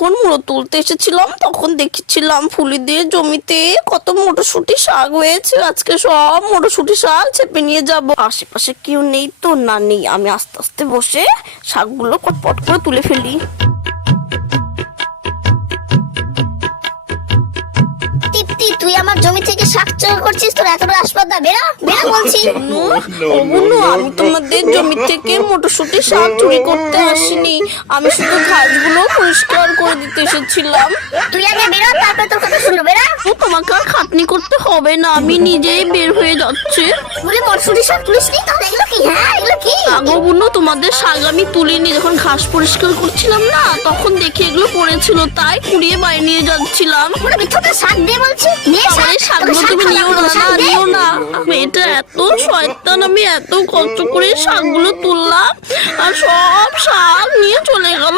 যখন মুড়ো তুলতে এসেছিলাম তখন দেখেছিলাম ফুলিদের জমিতে কত মটরশুঁটি শাক হয়েছে। আজকে সব মটরশুঁটি শাক চেপে নিয়ে যাব। আশেপাশে কেউ নেই তো? না নেই, আমি আস্তে আস্তে বসে শাকগুলো পটপট করে তুলে ফেলি। তৃপ্তি, তুই আমার জমি থেকে শাক চোর করছিস? তোর এত বড় আসপাদা, বেরা বেরা বলছি। ওগুলো আমি তোমাদের জমি থেকে মটরশুঁটি শাক চুরি করতে আসিনি, আমি শুধু ঘাসগুলো পরিষ্কার করে দিতে এসেছিলাম। তুই আগে বেরা, তারপর তোর কথা শুনবো। বেরা। তোমাকে আর খাটনি করতে হবে না, আমি নিজেই বের হয়ে যাচ্ছে। বলে মটরশুঁটি শাক তুলিসনি? তাহলে এগুলো কি? হ্যাঁ, এগুলো কি? আগো বুনো, তোমাদের শাক আমি তুলিনি, যখন ঘাস পরিষ্কার করছিলাম না তখন দেখে এগুলো পড়েছিল, তাই কুড়িয়ে বাইরে নিয়ে যাচ্ছিলাম। পুরো মিথ্যাটা শাক দিয়ে বলছি। নিয়ে আমার এই শাকগুলো তুমি নিও না, না নিও না। মেয়েটা এত শয়তান, আমি এত কষ্ট করে শাকগুলো তুললাম আর সব শাক নিয়ে চলে গেল।